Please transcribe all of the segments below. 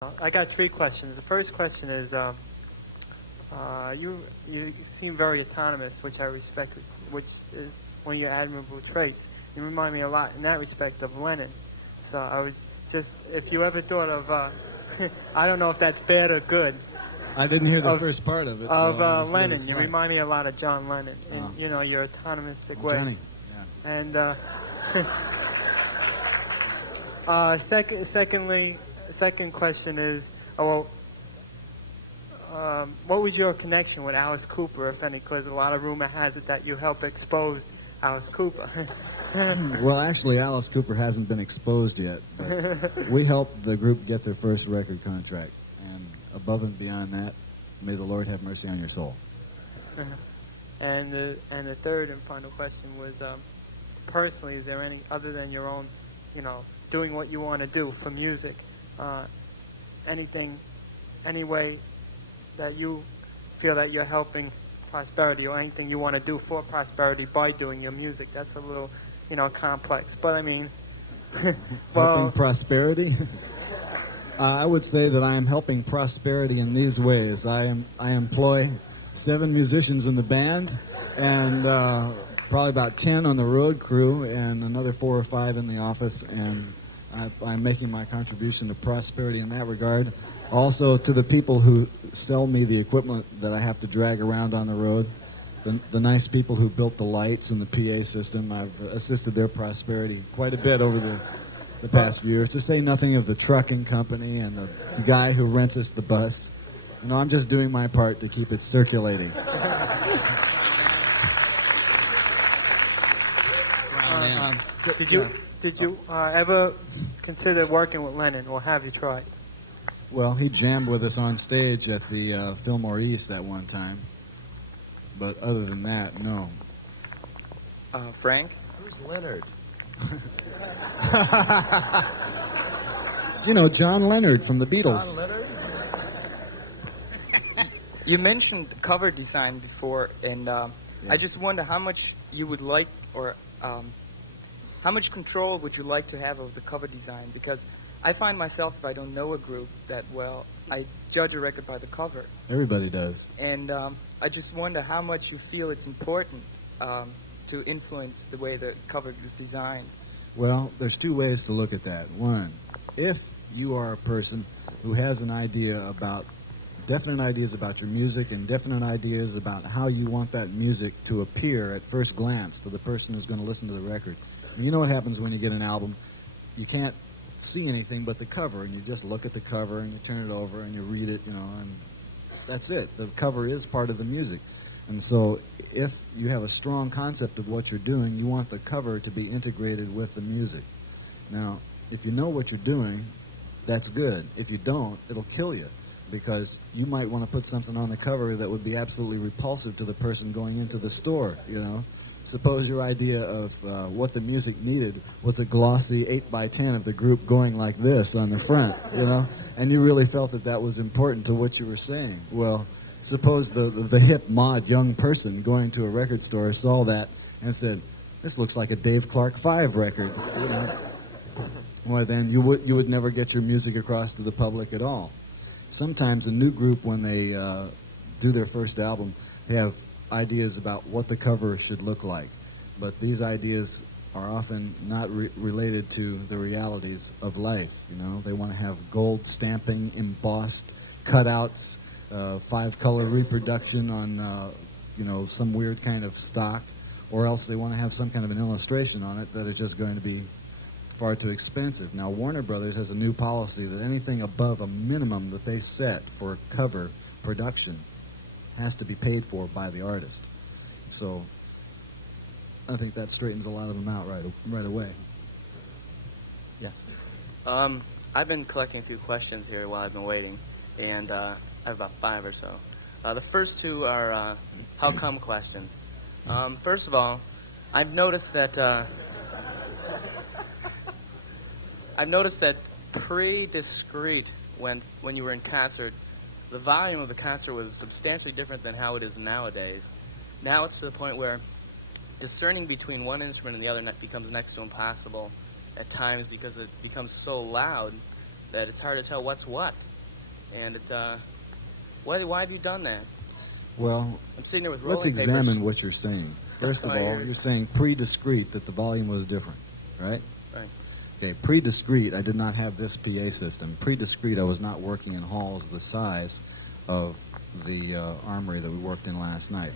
I got three questions. The first question is, you seem very autonomous, which I respect, which is one of your admirable traits. You remind me a lot in that respect of Lennon. So I was just, if you ever thought of, I don't know if that's bad or good. I didn't hear the first part of it. Of Lennon, you remind me a lot of John Lennon in your autonomistic way. Johnny, yeah. And second question is, what was your connection with Alice Cooper, if any? Because a lot of rumor has it that you helped expose Alice Cooper. Well, actually, Alice Cooper hasn't been exposed yet, but we helped the group get their first record contract. And above and beyond that, may the Lord have mercy on your soul. And the third and final question was, personally, is there any, other than your own, doing what you want to do for music, any way that you feel that you're helping prosperity, or anything you want to do for prosperity by doing your music? That's a little, complex. But I mean, helping prosperity? I would say that I am helping prosperity in these ways. I employ 7 musicians in the band, and probably about 10 on the road crew, and another 4 or 5 in the office, and I'm making my contribution to prosperity in that regard. Also, to the people who sell me the equipment that I have to drag around on the road, the nice people who built the lights and the PA system, I've assisted their prosperity quite a bit over the past few years, to say nothing of the trucking company and the guy who rents us the bus. I'm just doing my part to keep it circulating. Did you ever consider working with Lennon, or have you tried? Well, he jammed with us on stage at the Fillmore East at one time. But other than that, no. Frank? Who's Leonard? John Leonard from the Beatles. John Leonard? You mentioned cover design before, and Yeah. I just wonder how much you would like, or how much control would you like to have of the cover design? Because I find myself, if I don't know a group that well, I judge a record by the cover. Everybody does. And I just wonder how much you feel it's important to influence the way the cover is designed. Well, there's 2 ways to look at that. One, if you are a person who has definite ideas about your music and definite ideas about how you want that music to appear at first glance to the person who's going to listen to the record. And you know what happens when you get an album? You can't see anything but the cover, and you just look at the cover and you turn it over and you read it, and that's it. The cover is part of the music. And so if you have a strong concept of what you're doing, you want the cover to be integrated with the music. Now, if you know what you're doing, that's good. If you don't, it'll kill you, because you might want to put something on the cover that would be absolutely repulsive to the person going into the store, Suppose your idea of what the music needed was a glossy 8x10 of the group going like this on the front, and you really felt that was important to what you were saying. Well, suppose the hip mod young person going to a record store saw that and said, "This looks like a Dave Clark 5 record." Well, then you would never get your music across to the public at all. Sometimes a new group, when they do their first album, they have ideas about what the cover should look like, but these ideas are often not related to the realities of life. They want to have gold stamping, embossed cutouts, 5-color reproduction on some weird kind of stock, or else they want to have some kind of an illustration on it that is just going to be far too expensive. Now, Warner Brothers has a new policy that anything above a minimum that they set for cover production has to be paid for by the artist. So I think that straightens a lot of them out right away. Yeah. I've been collecting a few questions here while I've been waiting, and I have about 5 or so. The first 2 are how come questions. First of all, I've noticed that pre-discrete, when you were in concert, the volume of the concert was substantially different than how it is nowadays. Now it's to the point where discerning between one instrument and the other becomes next to impossible at times, because it becomes so loud that it's hard to tell what's what. And why have you done that? Well, I'm sitting there with let's rolling examine papers. what you're saying. First of My all, ears. you're saying pre-discrete, that the volume was different, right? Right. Okay, pre-discrete, I did not have this PA system. Pre-discrete, I was not working in halls the size of the armory that we worked in last night.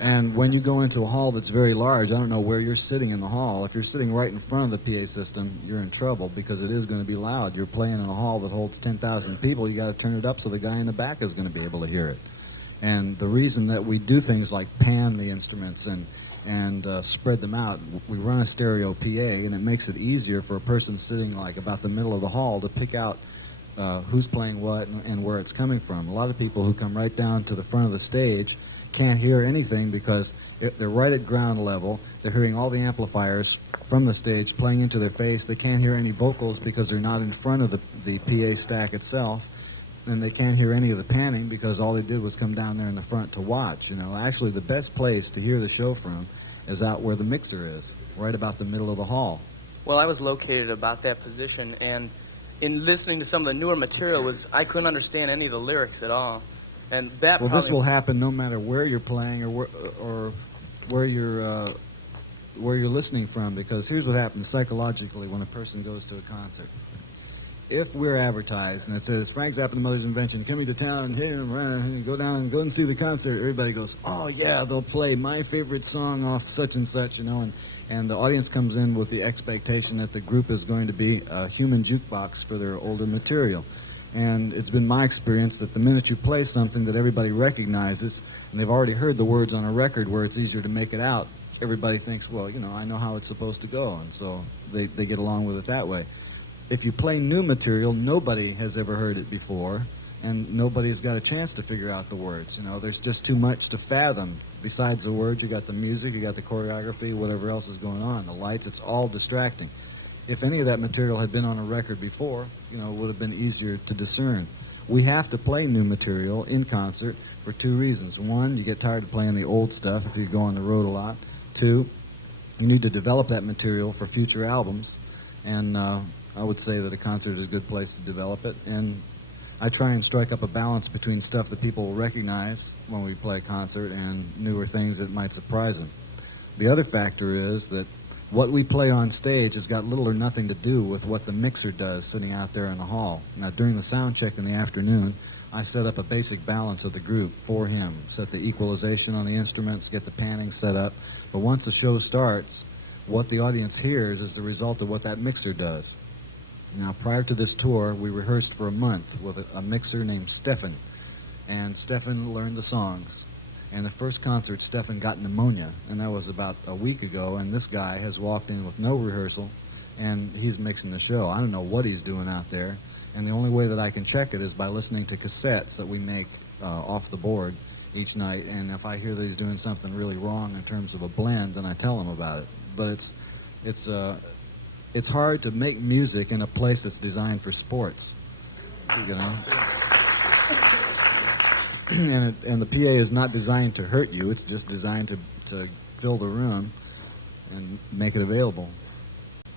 And when you go into a hall that's very large, I don't know where you're sitting in the hall. If you're sitting right in front of the PA system, you're in trouble because it is going to be loud. You're playing in a hall that holds 10,000 people. You got to turn it up so the guy in the back is going to be able to hear it. And the reason that we do things like pan the instruments and spread them out, we run a stereo PA, and it makes it easier for a person sitting like about the middle of the hall to pick out who's playing what and where it's coming from. A lot of people who come right down to the front of the stage can't hear anything because they're right at ground level. They're hearing all the amplifiers from the stage playing into their face. They can't hear any vocals because they're not in front of the PA stack itself. And they can't hear any of the panning because all they did was come down there in the front to watch. You know, actually the best place to hear the show from is out where the mixer is, right about the middle of the hall. Well, I was located about that position, and in listening to some of the newer material, I couldn't understand any of the lyrics at all. And that Well, probably, this will happen no matter where you're playing or where you're listening from, because here's what happens psychologically when a person goes to a concert. If we're advertised and it says Frank Zappa, the Mother's Invention, coming to town and hit him around and go down and go and see the concert, everybody goes, oh yeah, they'll play my favorite song off such and such, you know, and the audience comes in with the expectation that the group is going to be a human jukebox for their older material. And it's been my experience that the minute you play something that everybody recognizes, and they've already heard the words on a record where it's easier to make it out, everybody thinks, well, you know, I know how it's supposed to go, and so they get along with it that way. If you play new material, nobody has ever heard it before, and nobody's got a chance to figure out the words. You know, there's just too much to fathom. Besides the words, you got the music, you got the choreography, whatever else is going on, the lights, it's all distracting. If any of that material had been on a record before, you know, it would have been easier to discern. We have to play new material in concert for two reasons. One, you get tired of playing the old stuff if you go on the road a lot. Two, you need to develop that material for future albums, and I would say that a concert is a good place to develop it. And I try and strike up a balance between stuff that people will recognize when we play a concert and newer things that might surprise them. The other factor is that what we play on stage has got little or nothing to do with what the mixer does sitting out there in the hall. Now, during the sound check in the afternoon, I set up a basic balance of the group for him, set the equalization on the instruments, get the panning set up. But once the show starts, what the audience hears is the result of what that mixer does. Now, prior to this tour, we rehearsed for a month with a mixer named Stefan, and Stefan learned the songs. And the first concert, Stefan got pneumonia, and that was about a week ago, and this guy has walked in with no rehearsal, and he's mixing the show. I don't know what he's doing out there, and the only way that I can check it is by listening to cassettes that we make off the board each night, and if I hear that he's doing something really wrong in terms of a blend, then I tell him about it. But it's hard to make music in a place that's designed for sports, you know. And the PA is not designed to hurt you. It's just designed to fill the room and make it available.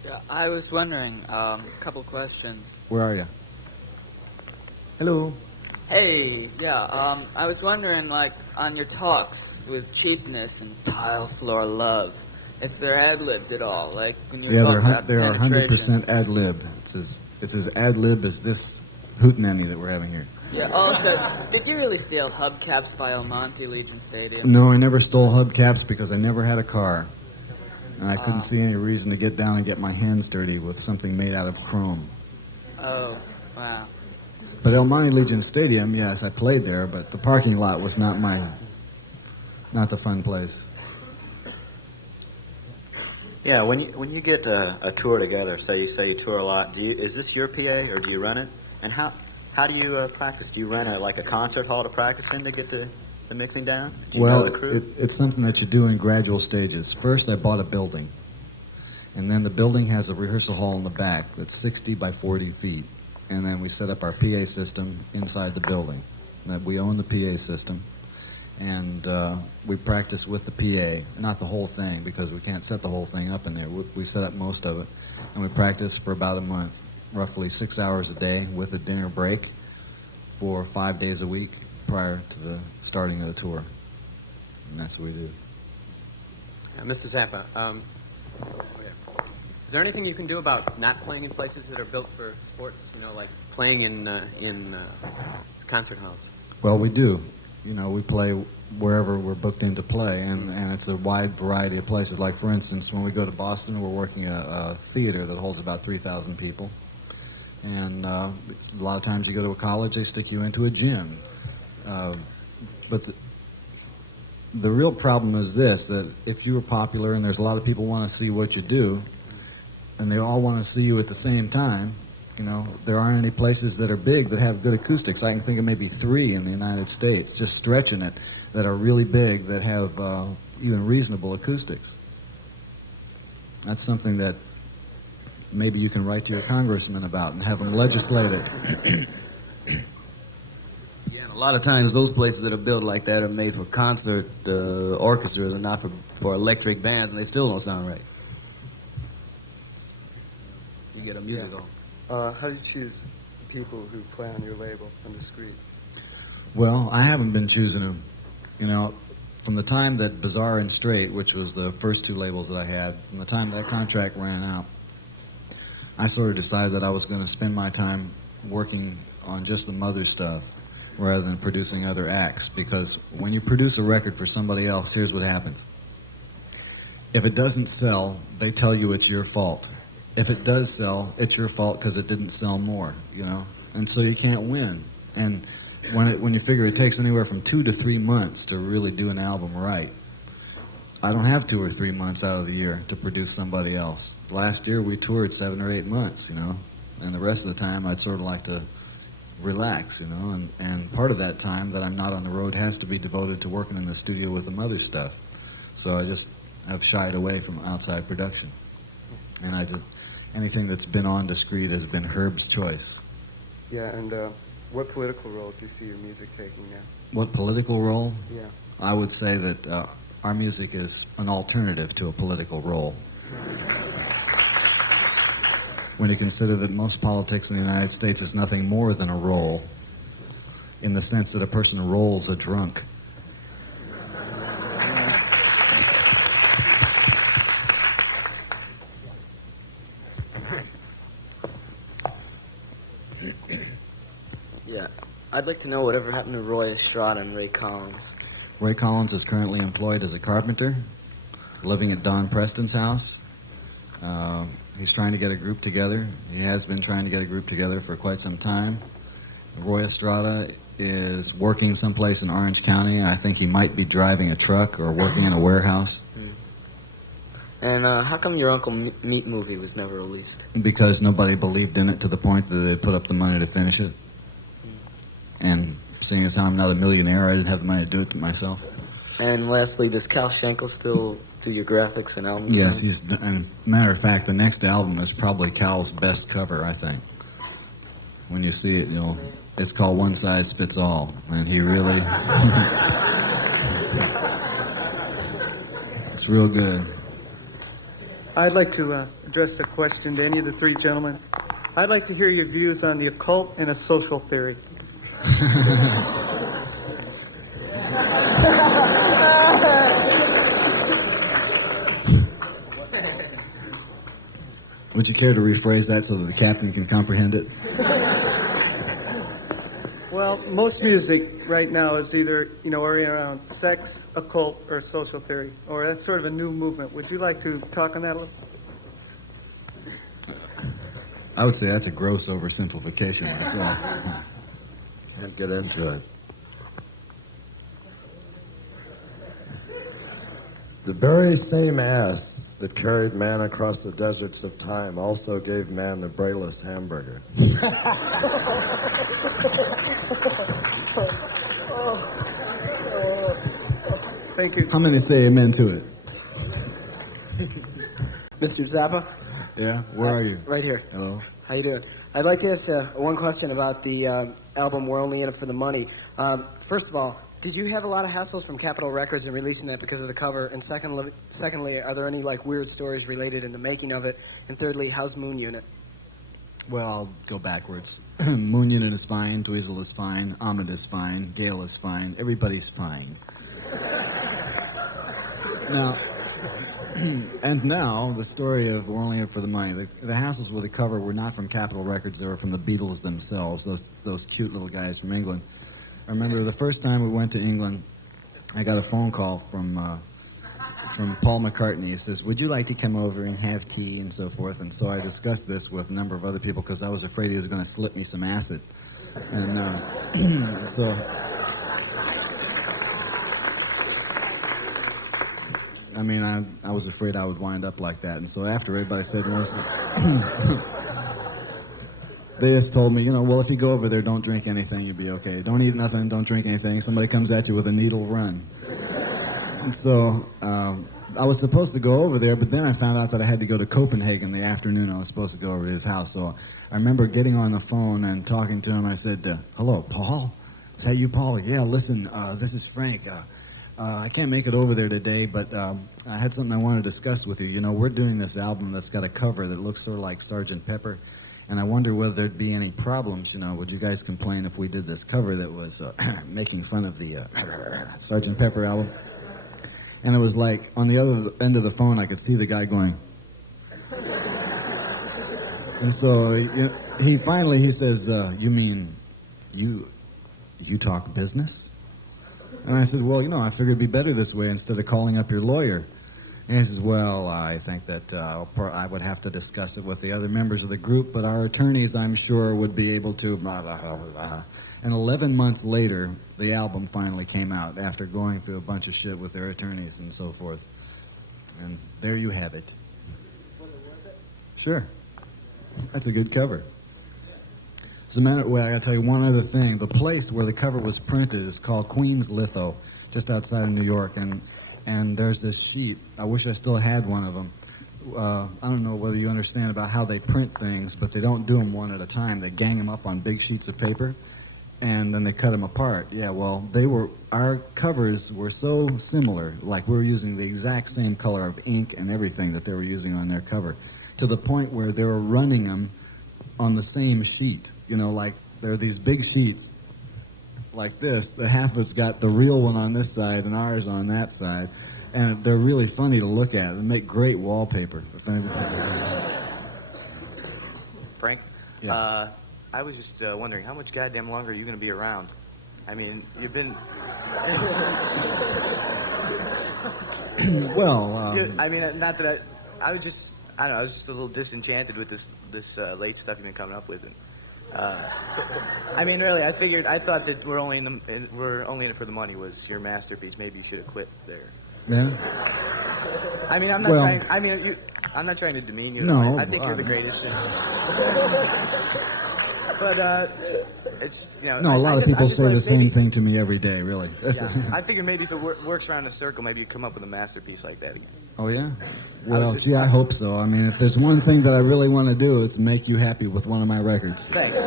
Yeah, I was wondering, a couple questions. Where are you? Hello. Hey, yeah, I was wondering, like, on your talks with cheapness and tile floor love, if they're ad-libbed at all, like when you're talking about they are penetration. 100% ad-lib. It's as ad-lib as this hootenanny that we're having here. Yeah, also, did you really steal hubcaps by Almonte Legion Stadium? No, I never stole hubcaps because I never had a car. And I couldn't Ah. see any reason to get down and get my hands dirty with something made out of chrome. Oh, wow. But El Monte Legion Stadium, yes, I played there, but the parking lot was not the fun place. Yeah, when you get a tour together, say you tour a lot, is this your PA or do you run it? And how do you practice? Do you rent a concert hall to practice in to get the mixing down? Do you know the crew? It's something that you do in gradual stages. First, I bought a building, and then the building has a rehearsal hall in the back that's 60 by 40 feet, and then we set up our PA system inside the building. That we own the PA system, and we practice with the PA, not the whole thing because we can't set the whole thing up in there. We set up most of it, and we practice for about a month, roughly 6 hours a day with a dinner break for 5 days a week prior to the starting of the tour. And that's what we do. Mr. Zappa, is there anything you can do about not playing in places that are built for sports? You know, like playing in concert halls. Well, we do. You know, we play wherever we're booked in to play, and it's a wide variety of places. Like, for instance, when we go to Boston, we're working a theater that holds about 3,000 people. And a lot of times you go to a college, they stick you into a gym. But the real problem is this, that if you are popular and there's a lot of people want to see what you do, and they all want to see you at the same time, you know, there aren't any places that are big that have good acoustics. I can think of maybe 3 in the United States, just stretching it, that are really big, that have even reasonable acoustics. That's something that maybe you can write to your congressman about and have them legislate it. Yeah, and a lot of times those places that are built like that are made for concert orchestras and not for electric bands, and they still don't sound right. You get a music hall. How do you choose people who play on your label on the street? Well, I haven't been choosing them. You know, from the time that Bizarre and Straight, which was the first 2 labels that I had, from the time that contract ran out, I sort of decided that I was going to spend my time working on just the Mother stuff rather than producing other acts, because when you produce a record for somebody else, here's what happens. If it doesn't sell, they tell you it's your fault. If it does sell, it's your fault because it didn't sell more, you know? And so you can't win. And when you figure it takes anywhere from 2 to 3 months to really do an album right, I don't have 2 or 3 months out of the year to produce somebody else. Last year we toured 7 or 8 months, you know? And the rest of the time I'd sort of like to relax, you know? And part of that time that I'm not on the road has to be devoted to working in the studio with the Mother stuff. So I just have shied away from outside production. And I just... anything that's been on discreet has been Herb's choice. Yeah, and what political role do you see your music taking now? What political role? Yeah. I would say that our music is an alternative to a political role. When you consider that most politics in the United States is nothing more than a role, in the sense that a person rolls a drunk. Yeah, I'd like to know whatever happened to Roy Estrada and Ray Collins. Ray Collins is currently employed as a carpenter, living at Don Preston's house. He's trying to get a group together. He has been trying to get a group together for quite some time. Roy Estrada is working someplace in Orange County. I think he might be driving a truck or working in a warehouse. And how come your Uncle Meat movie was never released? Because nobody believed in it to the point that they put up the money to finish it. And seeing as how I'm not a millionaire, I didn't have the money to do it to myself. And lastly, does Cal Schenkel still do your graphics and albums? Yes, and matter of fact, the next album is probably Cal's best cover, I think. When you see it, it's called One Size Fits All, and he really... it's real good. I'd like to address a question to any of the 3 gentlemen. I'd like to hear your views on the occult and a social theory. Would you care to rephrase that so that the captain can comprehend it? Well, most music right now is either, oriented around sex, occult, or social theory, or that's sort of a new movement. Would you like to talk on that a little? I would say that's a gross oversimplification myself. Can't get into it. The very same ass that carried man across the deserts of time also gave man the brainless hamburger. Thank you. How many say amen to it? Mr. Zappa? Yeah, where are you? Right here. Hello. How you doing? I'd like to ask one question about the album We're Only In It for the Money. First of all, Did you have a lot of hassles from Capitol Records in releasing that because of the cover? And secondly, are there any like weird stories related in the making of it? And thirdly, how's Moon Unit? Well, I'll go backwards. Moon Unit is fine, Dweezil is fine, Ahmed is fine, Gail is fine, everybody's fine. Now, and now, the story of We're Only In It For The Money. The hassles with the cover were not from Capitol Records, they were from the Beatles themselves, those cute little guys from England. I remember the first time we went to England, I got a phone call from Paul McCartney. He says, would you like to come over and have tea and so forth? And so I discussed this with a number of other people because I was afraid he was going to slip me some acid. And so, I mean, I was afraid I would wind up like that. And so after everybody said, they just told me, well, if you go over there, don't drink anything, you'll be okay. Don't eat nothing, don't drink anything. Somebody comes at you with a needle, run. And so I was supposed to go over there, but then I found out that I had to go to Copenhagen the afternoon. I was supposed to go over to his house. So I remember getting on the phone and talking to him. I said, hello, Paul? Is that you, Paul? Yeah, listen, this is Frank. I can't make it over there today, but I had something I want to discuss with you. We're doing this album that's got a cover that looks sort of like Sgt. Pepper. And I wonder whether there'd be any problems, would you guys complain if we did this cover that was making fun of the Sgt. Pepper album? And it was like, on the other end of the phone, I could see the guy going. And so he says, you mean you talk business? And I said, well, I figured it'd be better this way instead of calling up your lawyer. And he says, well, I think that I would have to discuss it with the other members of the group, but our attorneys, I'm sure, would be able to blah, blah, blah, blah. And 11 months later, the album finally came out after going through a bunch of shit with their attorneys and so forth. And there you have it. Was it worth it? Sure. That's a good cover. As a matter of fact, I gotta tell you one other thing. The place where the cover was printed is called Queens Litho, just outside of New York, and there's this sheet. I wish I still had one of them. I don't know whether you understand about how they print things, but they don't do them one at a time. They gang them up on big sheets of paper, and then they cut them apart. Yeah, well, our covers were so similar, like we were using the exact same color of ink and everything that they were using on their cover, to the point where they were running them on the same sheet. Like there are these big sheets like this. The half of it's got the real one on this side and ours on that side, and they're really funny to look at and make great wallpaper. Frank, yeah. I was just wondering, how much goddamn longer are you going to be around? I mean, you've been... Well, I mean, not that I was just, I don't know, I was just a little disenchanted with this late stuff you've been coming up with. I mean, really, I thought that We're Only In It For The Money was your masterpiece. Maybe you should have quit there. Yeah. I mean, I'm not trying. I mean, I'm not trying to demean you. No, I think you're the greatest. But it's No, a lot of people say the same thing to me every day. Really. Yeah, I figured maybe if it works around the circle, maybe you come up with a masterpiece like that again. Oh, yeah? Well, gee, I hope so. I mean, if there's one thing that I really want to do, it's make you happy with one of my records. Thanks.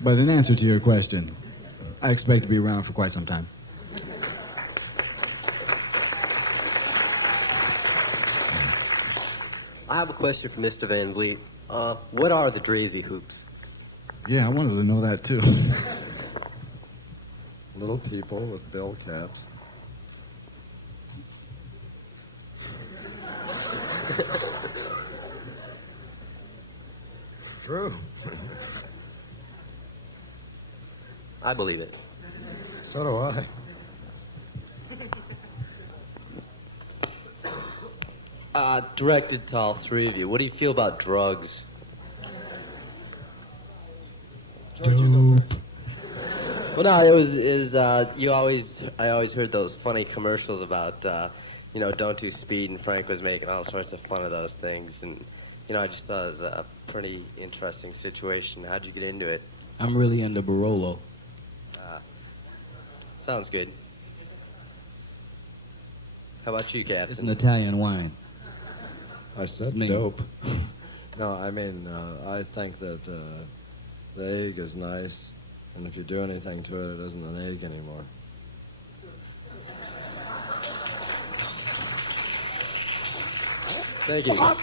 But in answer to your question, I expect to be around for quite some time. I have a question for Mr. Van Vliet. What are the Drazy hoops? Yeah, I wanted to know that, too. Little people with bell caps. True. I believe it. So do I. Directed to all three of you, what do you feel about drugs? Dope. Well, no, I always heard those funny commercials about, don't do speed, and Frank was making all sorts of fun of those things, and, I just thought it was a pretty interesting situation. How'd you get into it? I'm really into Barolo. Sounds good. How about you, Captain? It's an Italian wine. I said Me. dope. No, I mean, I think that the egg is nice, and if you do anything to it, it isn't an egg anymore. Thank you.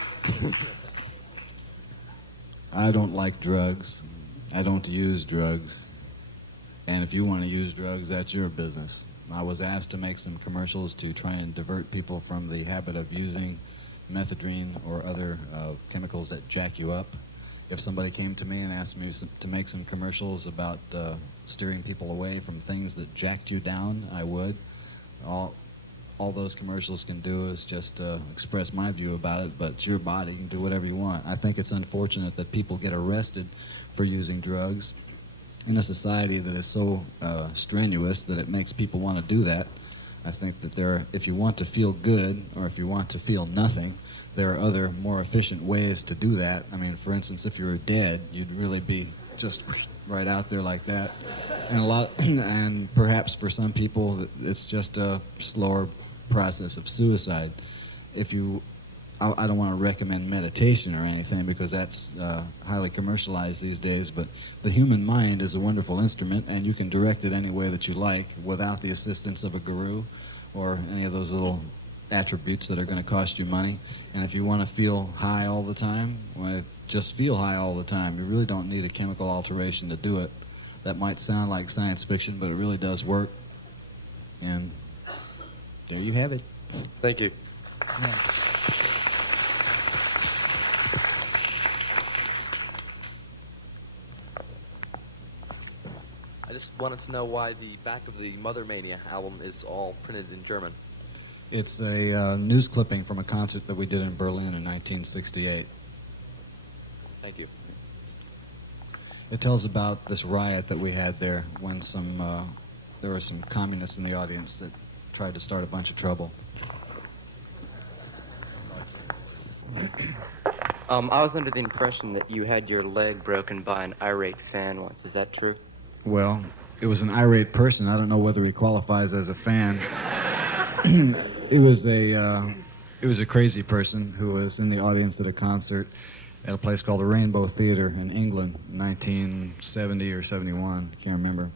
I don't like drugs. I don't use drugs. And if you want to use drugs, that's your business. I was asked to make some commercials to try and divert people from the habit of using methadone or other chemicals that jack you up. If somebody came to me and asked me to make some commercials about steering people away from things that jacked you down, I would. All those commercials can do is just express my view about it, but it's your body. You can do whatever you want. I think it's unfortunate that people get arrested for using drugs in a society that is so strenuous that it makes people want to do that. I think that if you want to feel good or if you want to feel nothing, there are other more efficient ways to do that. I mean, for instance, if you were dead, you'd really be just right out there like that. And perhaps for some people, it's just a slower process of suicide. I don't want to recommend meditation or anything because that's highly commercialized these days, but the human mind is a wonderful instrument, and you can direct it any way that you like without the assistance of a guru or any of those little attributes that are going to cost you money. And if you want to feel high all the time, well, just feel high all the time. You really don't need a chemical alteration to do it. That might sound like science fiction, but it really does work. And there you have it. Thank you. Yeah. I just wanted to know why the back of the Mothermania album is all printed in German. It's a news clipping from a concert that we did in Berlin in 1968. Thank you. It tells about this riot that we had there when there were some communists in the audience that tried to start a bunch of trouble. I was under the impression that you had your leg broken by an irate fan once. Is that true? Well, it was an irate person. I don't know whether he qualifies as a fan. It was a crazy person who was in the audience at a concert at a place called the Rainbow Theatre in England, 1970 or 71, I can't remember.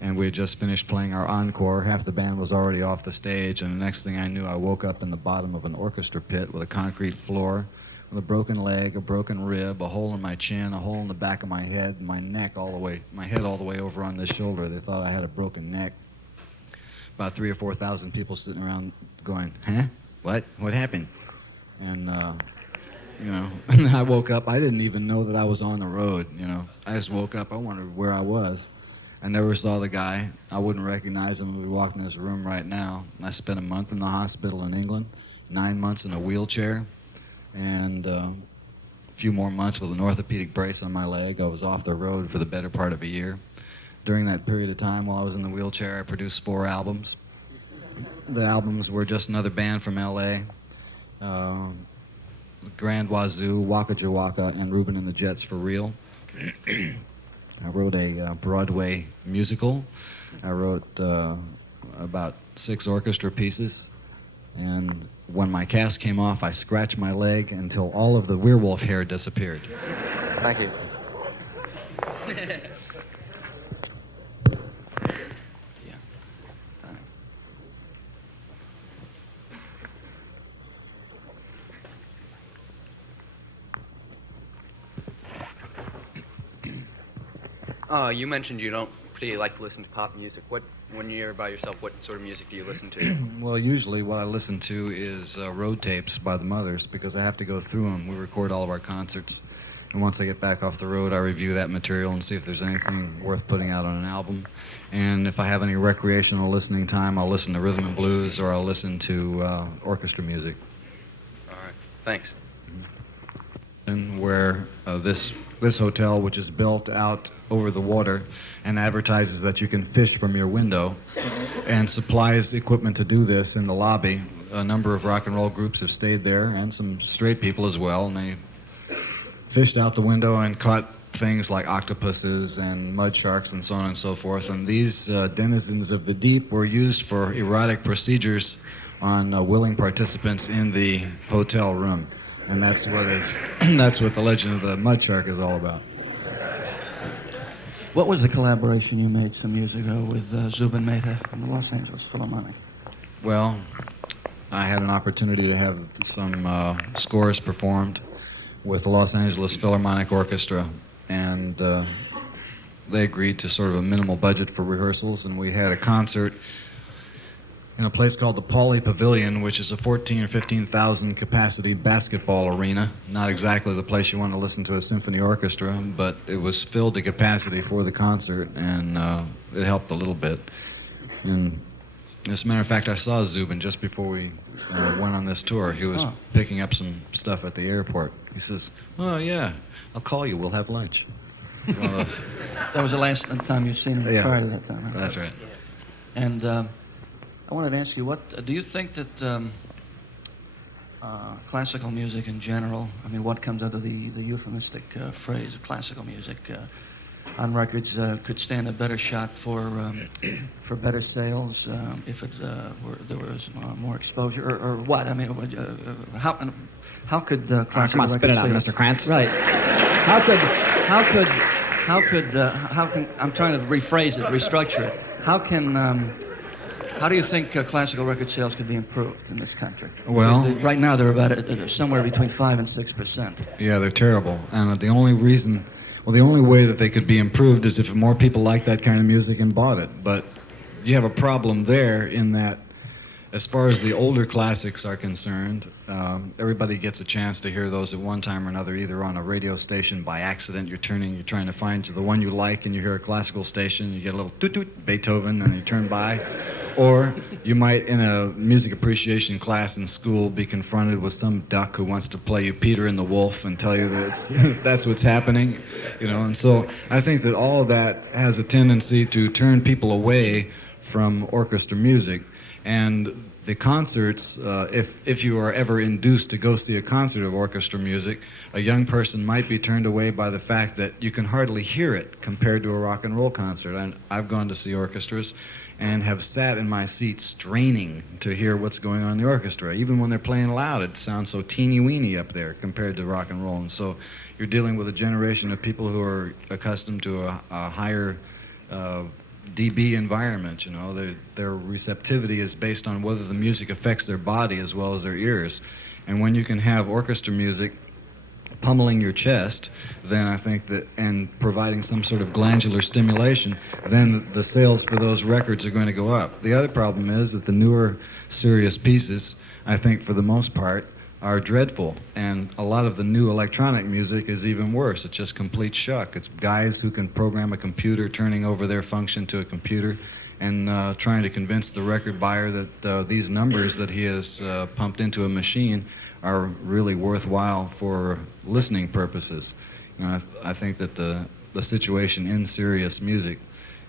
And we had just finished playing our encore. Half the band was already off the stage, and the next thing I knew, I woke up in the bottom of an orchestra pit with a concrete floor, with a broken leg, a broken rib, a hole in my chin, a hole in the back of my head, my head all the way over on this shoulder. They thought I had a broken neck. About 3,000 or 4,000 people sitting around going, huh? What happened? And, I woke up. I didn't even know that I was on the road, I just woke up. I wondered where I was. I never saw the guy. I wouldn't recognize him if we walked in this room right now. I spent a month in the hospital in England, 9 months in a wheelchair, and a few more months with an orthopedic brace on my leg. I was off the road for the better part of a year. During that period of time while I was in the wheelchair, I produced 4 albums. The albums were just another band from L.A., Grand Wazoo, Waka Jawaka, and Reuben and the Jets for Real. I wrote a Broadway musical. I wrote about 6 orchestra pieces. And when my cast came off, I scratched my leg until all of the werewolf hair disappeared. Thank you. You mentioned you don't particularly like to listen to pop music. When you're by yourself, what sort of music do you listen to? Well, usually what I listen to is road tapes by the Mothers because I have to go through them. We record all of our concerts. And once I get back off the road, I review that material and see if there's anything worth putting out on an album. And if I have any recreational listening time, I'll listen to rhythm and blues or I'll listen to orchestra music. All right. Thanks. And where this hotel, which is built out over the water and advertises that you can fish from your window and supplies the equipment to do this in the lobby. A number of rock and roll groups have stayed there and some straight people as well, and they fished out the window and caught things like octopuses and mud sharks and so on and so forth. And these denizens of the deep were used for erotic procedures on willing participants in the hotel room. And that's what that's what the Legend of the Mud Shark is all about. What was the collaboration you made some years ago with Zubin Mehta from the Los Angeles Philharmonic? Well, I had an opportunity to have some scores performed with the Los Angeles Philharmonic Orchestra, and they agreed to sort of a minimal budget for rehearsals, and we had a concert in a place called the Pauley Pavilion, which is a 14 or 15,000 capacity basketball arena. Not exactly the place you want to listen to a symphony orchestra, but it was filled to capacity for the concert, and it helped a little bit. And as a matter of fact, I saw Zubin just before we went on this tour. He was picking up some stuff at the airport. He says, "Oh yeah, I'll call you. We'll have lunch." That was the last time you've seen him prior to that time. Right? That's right. And I wanted to ask you, what do you think that classical music in general, I mean, what comes out of the euphemistic phrase of classical music on records could stand a better shot for better sales if there was more exposure, or what? I mean, how could classical come on, spit it out, sales, Mr. Kranz. Right. How can I'm trying to rephrase it, restructure it. How do you think classical record sales could be improved in this country? Well, right now they're about somewhere between 5 and 6%. Yeah, they're terrible. And the only way that they could be improved is if more people liked that kind of music and bought it. But you have a problem there in that, as far as the older classics are concerned, everybody gets a chance to hear those at one time or another, either on a radio station by accident. You're trying to find the one you like, and you hear a classical station, you get a little toot-toot, Beethoven, and you turn by. Or you might, in a music appreciation class in school, be confronted with some duck who wants to play you Peter and the Wolf and tell you that that's what's happening, And so I think that all of that has a tendency to turn people away from orchestra music. And the concerts, if you are ever induced to go see a concert of orchestra music, a young person might be turned away by the fact that you can hardly hear it compared to a rock and roll concert. And I've gone to see orchestras and have sat in my seat straining to hear what's going on in the orchestra. Even when they're playing loud, it sounds so teeny-weeny up there compared to rock and roll. And so you're dealing with a generation of people who are accustomed to a higher dB environment, their receptivity is based on whether the music affects their body as well as their ears. And when you can have orchestra music pummeling your chest, then I think that, and providing some sort of glandular stimulation, then the sales for those records are going to go up. The other problem is that the newer serious pieces, I think for the most part, are dreadful, and a lot of the new electronic music is even worse. It's just complete shuck. It's guys who can program a computer, turning over their function to a computer, and trying to convince the record buyer that these numbers that he has pumped into a machine are really worthwhile for listening purposes. I think that the situation in serious music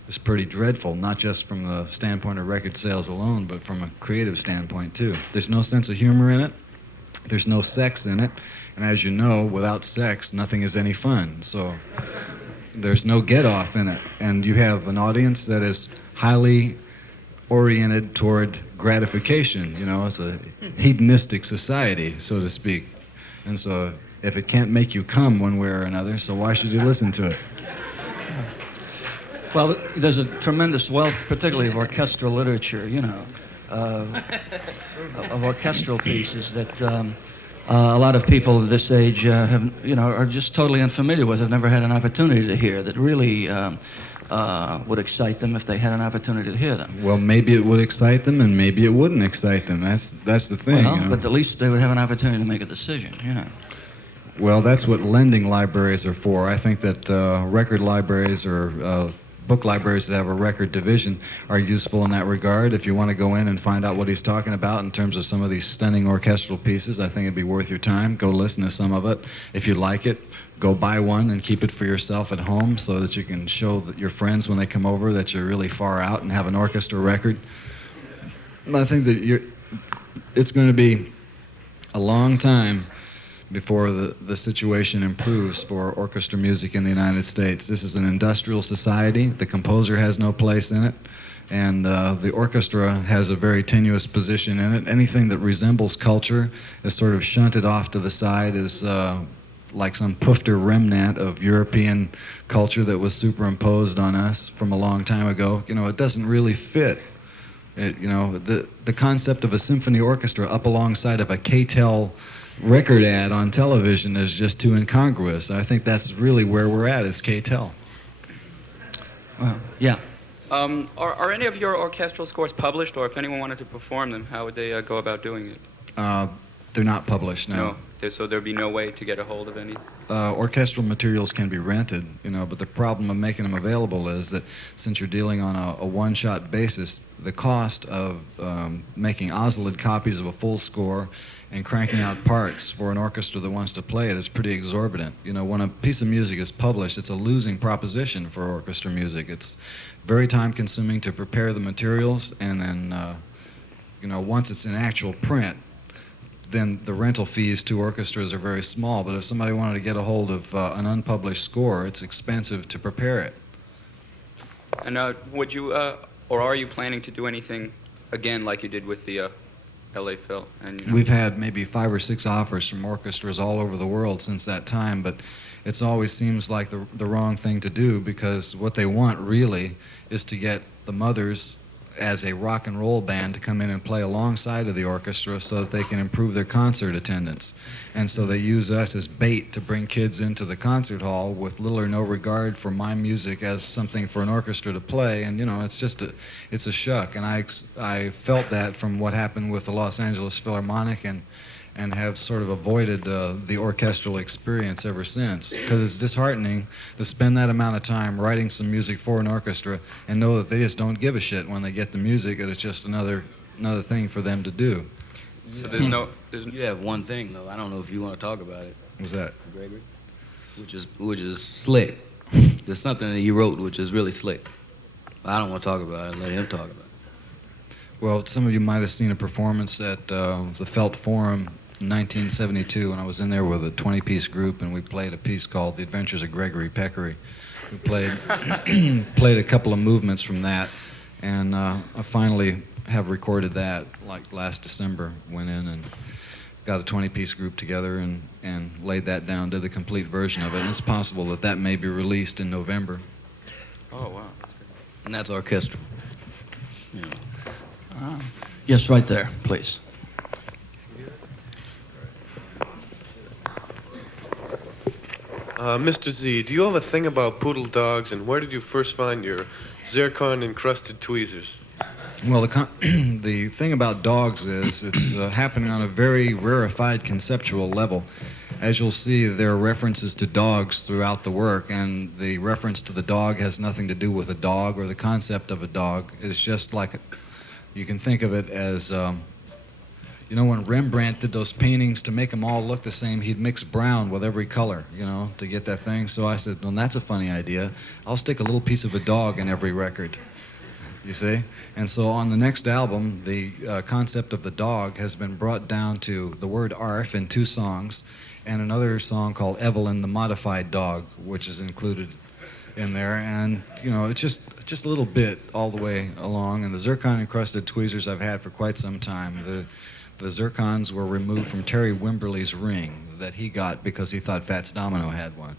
is pretty dreadful, not just from the standpoint of record sales alone, but from a creative standpoint too. There's no sense of humor in it. There's no sex in it, and as you know, without sex, nothing is any fun. So there's no get-off in it, and you have an audience that is highly oriented toward gratification. It's a hedonistic society, so to speak. And so if it can't make you come one way or another, so why should you listen to it? Well, there's a tremendous wealth, particularly of orchestral literature, of orchestral pieces that a lot of people at this age are just totally unfamiliar with, have never had an opportunity to hear, that really would excite them if they had an opportunity to hear them. Well, maybe it would excite them, and maybe it wouldn't excite them. That's the thing. Well, but at least they would have an opportunity to make a decision, Well, that's what lending libraries are for. I think that record libraries or book libraries that have a record division are useful in that regard. If you want to go in and find out what he's talking about in terms of some of these stunning orchestral pieces, I think it'd be worth your time. Go listen to some of it. If you like it, go buy one and keep it for yourself at home so that you can show your friends when they come over that you're really far out and have an orchestra record. I think that it's going to be a long time before the situation improves for orchestra music in the United States. This is an industrial society. The composer has no place in it. and the orchestra has a very tenuous position in it. Anything that resembles culture is sort of shunted off to the side as like some pufter remnant of European culture that was superimposed on us from a long time ago. You know, it doesn't really fit. You know, the concept of a symphony orchestra up alongside of a K-tel record ad on television is just too incongruous. I think that's really where we're at, is K-tel. Well, yeah. Are any of your orchestral scores published, or if anyone wanted to perform them, how would they go about doing it? They're not published, no. So there'd be no way to get a hold of any? Orchestral materials can be rented, you know, but the problem of making them available is that since you're dealing on a one-shot basis, the cost of making oscillate copies of a full score and cranking out parts for an orchestra that wants to play it is pretty exorbitant. You know, when a piece of music is published, it's a losing proposition for orchestra music. It's very time-consuming to prepare the materials, and then, you know, once it's in actual print, then the rental fees to orchestras are very small. But if somebody wanted to get a hold of an unpublished score, it's expensive to prepare it. And would you, or are you planning to do anything again like you did with the LA Phil? And, you know, we've had maybe 5 or 6 offers from orchestras all over the world since that time, but it always seems like the wrong thing to do, because what they want really is to get the mothers as a rock and roll band to come in and play alongside of the orchestra so that they can improve their concert attendance. And so they use us as bait to bring kids into the concert hall with little or no regard for my music as something for an orchestra to play. And, you know, it's just it's a shuck. And I felt that from what happened with the Los Angeles Philharmonic, and have sort of avoided the orchestral experience ever since, because it's disheartening to spend that amount of time writing some music for an orchestra and know that they just don't give a shit when they get the music, and it's just another thing for them to do. So you have one thing though. I don't know if you want to talk about it. What's that? Gregory? Which is slick. There's something that he wrote which is really slick. I don't want to talk about it. Let him talk about it. Well, some of you might have seen a performance at the Felt Forum in 1972, when I was in there with a 20-piece group, and we played a piece called The Adventures of Gregory Peccary. We played a couple of movements from that, and I finally have recorded that like last December. Went in and got a 20-piece group together and laid that down, did the complete version of it, and it's possible that that may be released in November. Oh, wow. And that's orchestral. Yeah. Yes, right there, please. Mr. Z, do you have a thing about poodle dogs, and where did you first find your zircon-encrusted tweezers? Well, the thing about dogs is it's happening on a very rarefied conceptual level. As you'll see, there are references to dogs throughout the work, and the reference to the dog has nothing to do with a dog or the concept of a dog. It's just like, you can think of it as, you know, when Rembrandt did those paintings, to make them all look the same, he'd mix brown with every color, you know, to get that thing. So I said, well, that's a funny idea. I'll stick a little piece of a dog in every record, you see? And so on the next album, the concept of the dog has been brought down to the word arf in 2 songs, and another song called Evelyn the Modified Dog, which is included in there. And, you know, it's just a little bit all the way along. And the zircon-encrusted tweezers I've had for quite some time. The zircons were removed from Terry Wimberly's ring that he got because he thought Fats Domino had one.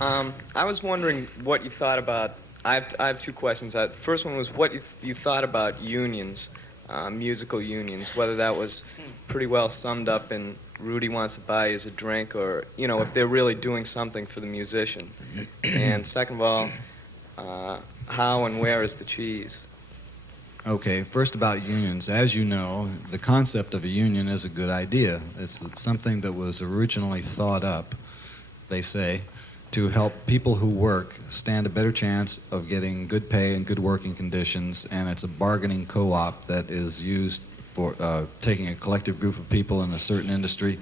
I was wondering what you thought about. I have 2 questions. The first one was what you thought about unions, musical unions, whether that was pretty well summed up in Rudy Wants to Buy You a Drink, or, you know, if they're really doing something for the musician. And second of all, how and where is the cheese? Okay, first about unions. As you know, the concept of a union is a good idea. It's something that was originally thought up, they say, to help people who work stand a better chance of getting good pay and good working conditions, and it's a bargaining co-op that is used for taking a collective group of people in a certain industry,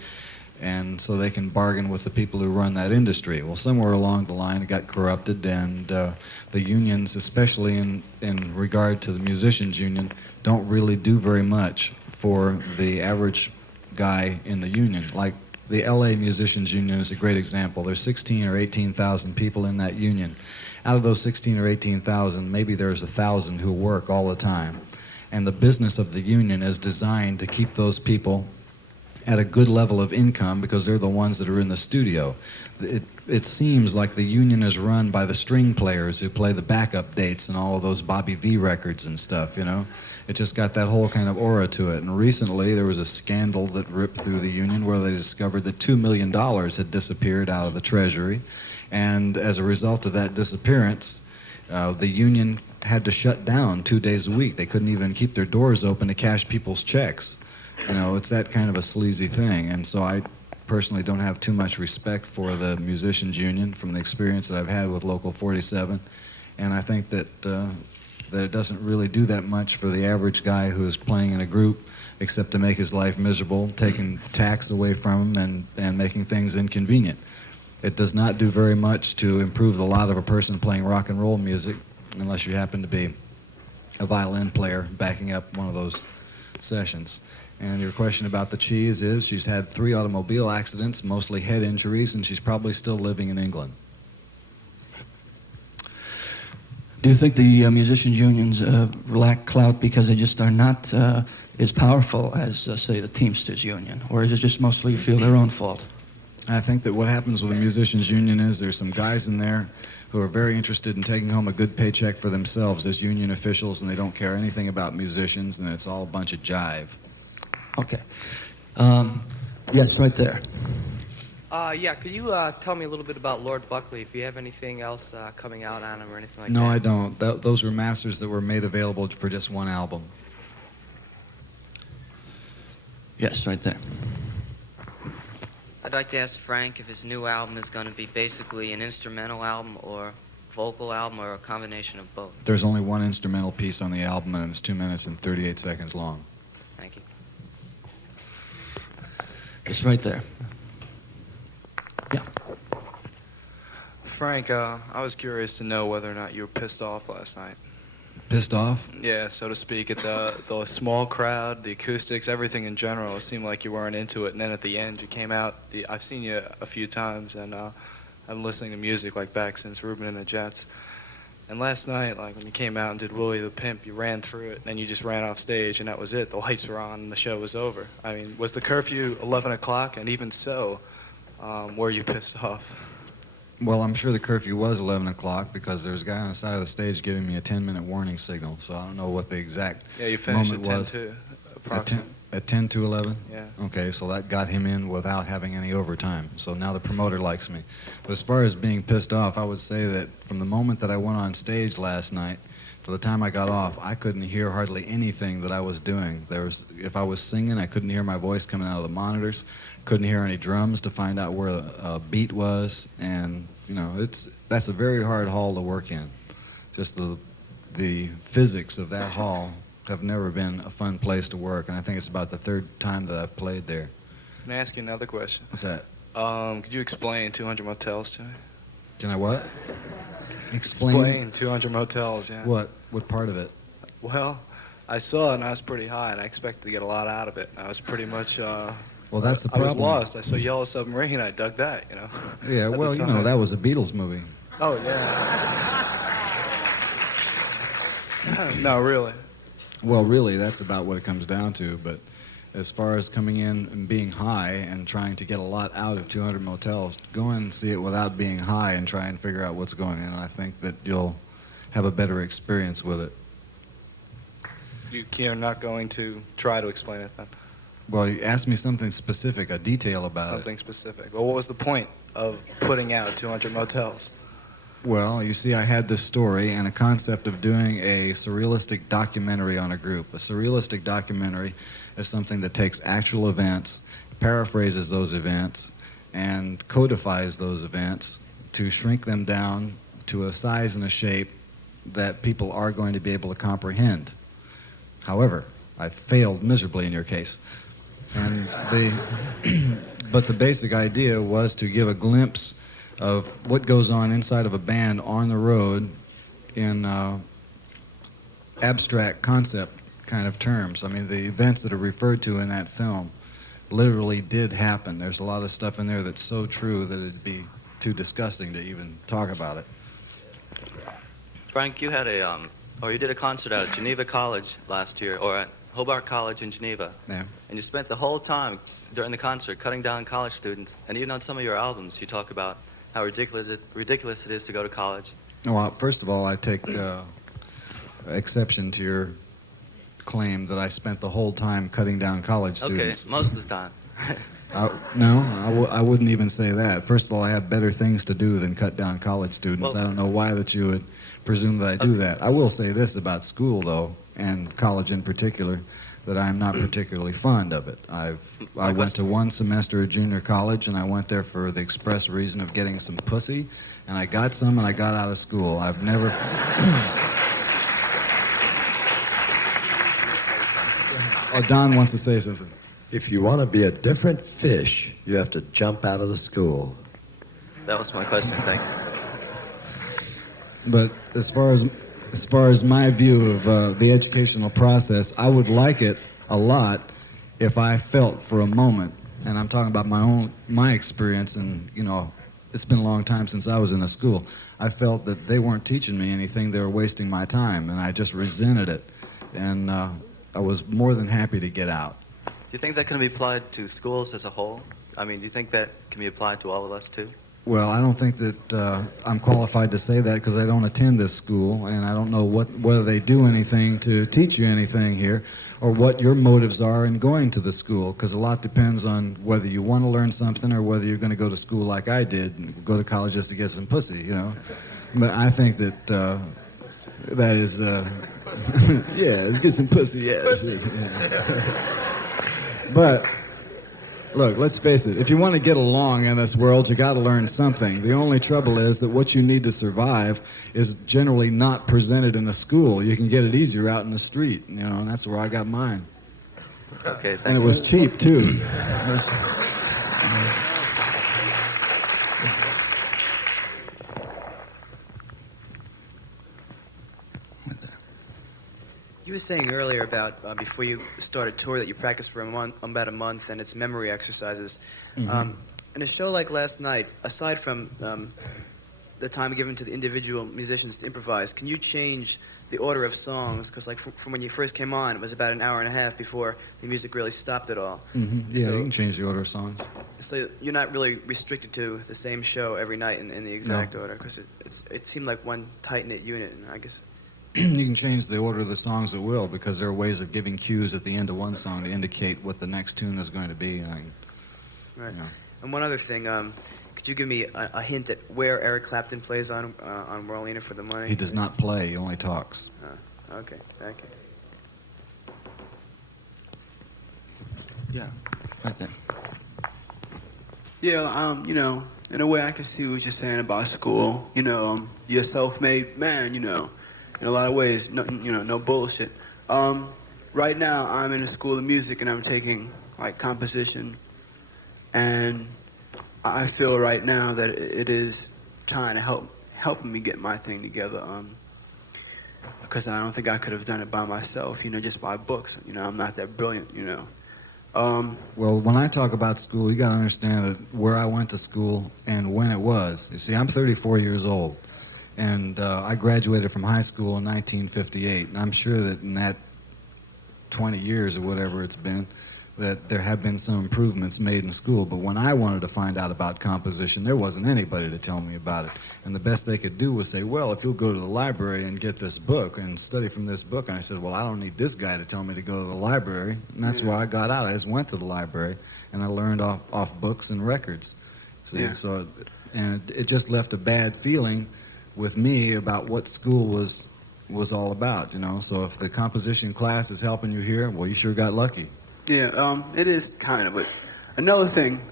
and so they can bargain with the people who run that industry. Well, somewhere along the line it got corrupted, and the unions, especially in regard to the musicians' union, don't really do very much for the average guy in the union. Like The LA Musicians Union is a great example. There's 16 or 18,000 people in that union. Out of those 16 or 18,000, maybe there's 1,000 who work all the time. And the business of the union is designed to keep those people at a good level of income because they're the ones that are in the studio. It seems like the union is run by the string players who play the backup dates and all of those Bobby V records and stuff, you know. It just got that whole kind of aura to it. And recently there was a scandal that ripped through the union where they discovered that $2 million had disappeared out of the treasury. And as a result of that disappearance, the union had to shut down 2 days a week. They couldn't even keep their doors open to cash people's checks. You know, it's that kind of a sleazy thing. And so I personally don't have too much respect for the Musicians Union from the experience that I've had with Local 47. And I think that that it doesn't really do that much for the average guy who is playing in a group except to make his life miserable, taking tax away from him and making things inconvenient. It does not do very much to improve the lot of a person playing rock and roll music unless you happen to be a violin player backing up one of those sessions. And your question about the cheese is she's had 3 automobile accidents, mostly head injuries, and she's probably still living in England. Do you think the musicians' unions lack clout because they just are not as powerful as, say, the Teamsters Union? Or is it just mostly you feel their own fault? I think that what happens with the musicians' union is there's some guys in there who are very interested in taking home a good paycheck for themselves as union officials, and they don't care anything about musicians, and it's all a bunch of jive. Okay. Yes, right there. Yeah, could you tell me a little bit about Lord Buckley, if you have anything else coming out on him or anything like that? No, I don't. Those were masters that were made available for just one album. Yes, right there. I'd like to ask Frank if his new album is going to be basically an instrumental album or vocal album or a combination of both. There's only one instrumental piece on the album, and it's 2 minutes and 38 seconds long. Thank you. It's right there. Frank, I was curious to know whether or not you were pissed off last night. Pissed off? Yeah, so to speak, at the small crowd, the acoustics, everything in general. It seemed like you weren't into it, and then at the end you came out. I've seen you a few times, and I've been listening to music like back since Reuben and the Jets. And last night, like when you came out and did Willie the Pimp, you ran through it, and then you just ran off stage, and that was it. The lights were on, and the show was over. I mean, was the curfew 11 o'clock? And even so, were you pissed off? Well, I'm sure the curfew was 11 o'clock because there was a guy on the side of the stage giving me a 10-minute warning signal, so I don't know what the exact you finished moment at was. 10 to approximately. At 10 to 11? Yeah. Okay, so that got him in without having any overtime. So now the promoter likes me. But as far as being pissed off, I would say that from the moment that I went on stage last night to the time I got off, I couldn't hear hardly anything that I was doing. If I was singing, I couldn't hear my voice coming out of the monitors. Couldn't hear any drums to find out where a beat was, and you know that's a very hard hall to work in. Just the physics of that hall have never been a fun place to work, and I think it's about the 3rd time that I've played there. Can I ask you another question? What's that? Could you explain 200 Motels to me? Can I what? Explain 200 Motels, yeah. What part of it? Well, I saw it and I was pretty high, and I expected to get a lot out of it. I was pretty much. Well, that's the problem. I was lost. I saw Yellow Submarine. I dug that, you know. Yeah, well, you know, that was a Beatles movie. Oh, yeah. No, really. Well, really, that's about what it comes down to. But as far as coming in and being high and trying to get a lot out of 200 Motels, go in and see it without being high and try and figure out what's going on. I think that you'll have a better experience with it. You're not going to try to explain it then? Well, you asked me something specific, a detail about something specific. Well, what was the point of putting out 200 Motels? Well, you see, I had this story and a concept of doing a surrealistic documentary on a group. A surrealistic documentary is something that takes actual events, paraphrases those events, and codifies those events to shrink them down to a size and a shape that people are going to be able to comprehend. However, I failed miserably in your case. And but the basic idea was to give a glimpse of what goes on inside of a band on the road in abstract concept kind of terms. I mean, the events that are referred to in that film, literally did happen. There's a lot of stuff in there that's so true that it'd be too disgusting to even talk about it. Frank, you had you did a concert at Geneva College last year, or at Hobart College in Geneva. Yeah. And you spent the whole time during the concert cutting down college students. And even on some of your albums, you talk about how ridiculous it is to go to college. Well, first of all, I take exception to your claim that I spent the whole time cutting down college students. Okay, most of the time. No, I wouldn't even say that. First of all, I have better things to do than cut down college students. Well, I don't know why that you would presume that I do that. I will say this about school, though, and college in particular, that I'm not particularly fond of it. I went to one semester of junior college, and I went there for the express reason of getting some pussy, and I got some, and I got out of school. I've never... Oh, Don wants to say something. If you want to be a different fish, you have to jump out of the school. That was my question. Thank you. But as far as my view of the educational process, I would like it a lot if I felt for a moment, and I'm talking about my experience, and it's been a long time since I was in a school. I felt that they weren't teaching me anything; they were wasting my time, and I just resented it, and I was more than happy to get out. Do you think that can be applied to schools as a whole? I mean, do you think that can be applied to all of us too? Well, I don't think that I'm qualified to say that because I don't attend this school, and I don't know whether they do anything to teach you anything here, or what your motives are in going to the school, because a lot depends on whether you want to learn something or whether you're going to go to school like I did, and go to college just to get some pussy, But I think that that is, yeah, let's get some pussy, yeah. But... look, let's face it. If you want to get along in this world, you got to learn something. The only trouble is that what you need to survive is generally not presented in a school. You can get it easier out in the street, and that's where I got mine. Okay, thank and it you. was cheap too. You were saying earlier about before you start a tour that you practice for about a month, and it's memory exercises. Mhm. In a show like last night, aside from the time given to the individual musicians to improvise, can you change the order of songs? Because from when you first came on, it was about an hour and a half before the music really stopped at all. Mm-hmm. Yeah, you can change the order of songs. So you're not really restricted to the same show every night in the exact No. order, because it seemed like one tight-knit unit, and I guess... You can change the order of the songs at will, because there are ways of giving cues at the end of one song to indicate what the next tune is going to be. Right. And one other thing, could you give me a hint at where Eric Clapton plays on We're Only In It For The Money? He does not play, he only talks. Okay, thank you. Yeah. Right there. Yeah, in a way I can see what you're saying about school. You're a self-made man, in a lot of ways, no bullshit. Right now I'm in a school of music and I'm taking composition, and I feel right now that it is trying to helping me get my thing together, because I don't think I could have done it by myself, just by books. I'm not that brilliant, Well, when I talk about school, you got to understand that where I went to school and when it was. You see, I'm 34 years old, and I graduated from high school in 1958, and I'm sure that in that 20 years or whatever it's been, that there have been some improvements made in school. But when I wanted to find out about composition, there wasn't anybody to tell me about it. And the best they could do was say, well, if you'll go to the library and get this book and study from this book. And I said, well, I don't need this guy to tell me to go to the library. And that's why I got out. I just went to the library, and I learned off books and records. See, Yeah. So, and it just left a bad feeling with me about what school was all about, So if the composition class is helping you here, well, you sure got lucky. Yeah, it is kind of. But another thing,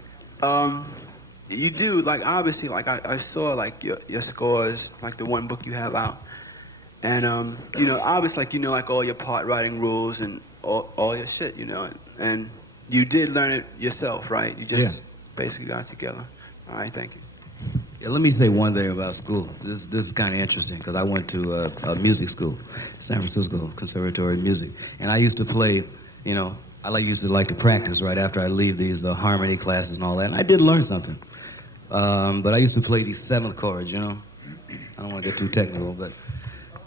you do, obviously, I saw, your scores, the one book you have out. And, obviously, all your part writing rules and all your shit, And you did learn it yourself, right? You just basically got it together. All right, thank you. Yeah, let me say one thing about school. This is kind of interesting because I went to a music school, San Francisco Conservatory of Music, and I used to play, used to like to practice right after I leave these harmony classes and all that. And I did learn something. But I used to play these seventh chords, you know. I don't want to get too technical, but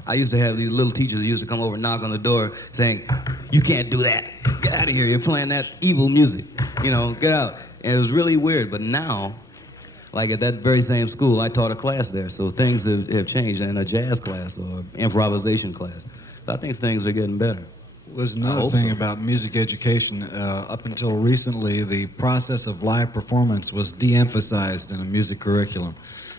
I used to have these little teachers who used to come over and knock on the door saying, "You can't do that. Get out of here. You're playing that evil music. You know, get out." And it was really weird. But now, like at that very same school, I taught a class there. So things have changed in a jazz class or improvisation class. So I think things are getting better. There's another thing about music education. Up until recently, the process of live performance was de-emphasized in a music curriculum.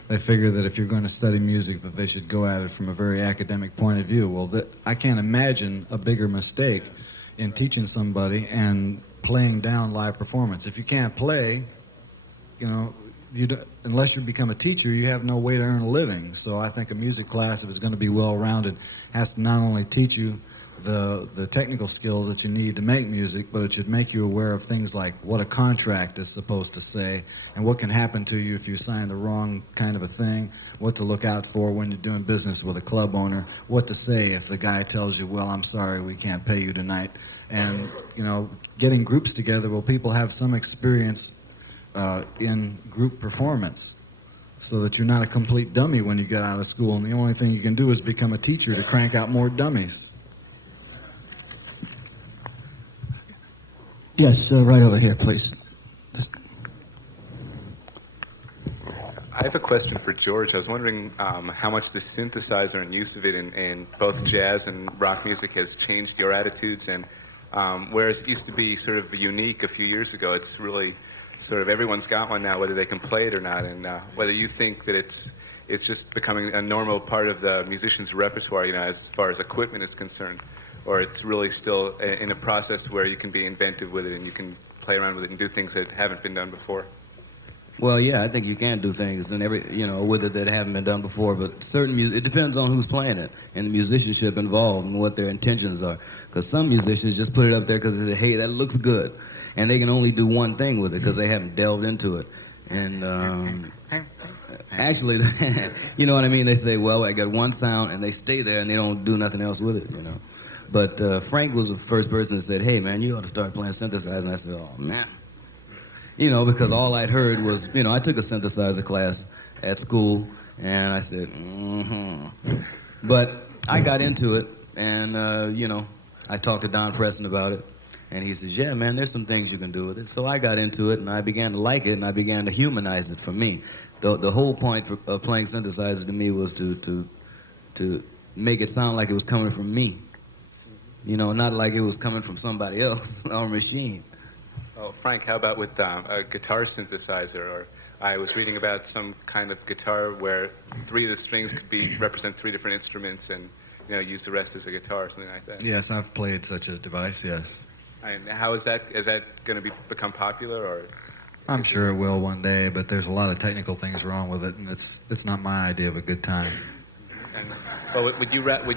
They figure that if you're going to study music, that they should go at it from a very academic point of view. Well, I can't imagine a bigger mistake in teaching somebody and playing down live performance. If you can't play, you know, unless you become a teacher, you have no way to earn a living. So I think a music class, if it's going to be well-rounded, has to not only teach you the technical skills that you need to make music, but it should make you aware of things like what a contract is supposed to say and what can happen to you if you sign the wrong kind of a thing, what to look out for when you're doing business with a club owner, what to say if the guy tells you, "Well, I'm sorry, we can't pay you tonight." And, you know, getting groups together where people have some experience in group performance so that you're not a complete dummy when you get out of school, and the only thing you can do is become a teacher to crank out more dummies. Yes, right over here, please. I have a question for George. I was wondering how much the synthesizer and use of it in both jazz and rock music has changed your attitudes, and whereas it used to be sort of unique a few years ago, it's really sort of everyone's got one now, whether they can play it or not, and whether you think that it's just becoming a normal part of the musician's repertoire, you know, as far as equipment is concerned, or it's really still in a process where you can be inventive with it and you can play around with it and do things that haven't been done before. Well, yeah, I think you can do things and with it that haven't been done before, but certain music, it depends on who's playing it and the musicianship involved and what their intentions are. Because some musicians just put it up there because they say, "Hey, that looks good," and they can only do one thing with it because they haven't delved into it. And actually, you know what I mean? They say, "Well, I got one sound," and they stay there and they don't do nothing else with it, you know. But Frank was the first person that said, "Hey, man, you ought to start playing synthesizer." And I said, "Oh, man." You know, because all I'd heard was, you know, I took a synthesizer class at school, and I said, But I got into it, and, you know, I talked to Don Preston about it, and he says, "Yeah, man, there's some things you can do with it." So I got into it, and I began to like it, and I began to humanize it for me. The whole point of playing synthesizer to me was to make it sound like it was coming from me. You know, not like it was coming from somebody else or a machine. Oh, Frank, how about with a guitar synthesizer? Or I was reading about some kind of guitar where three of the strings could represent three different instruments, and use the rest as a guitar or something like that. Yes, I've played such a device. Yes. And how is that? Is that going to become popular, or? I'm sure it will one day, but there's a lot of technical things wrong with it, and it's not my idea of a good time. And, well, would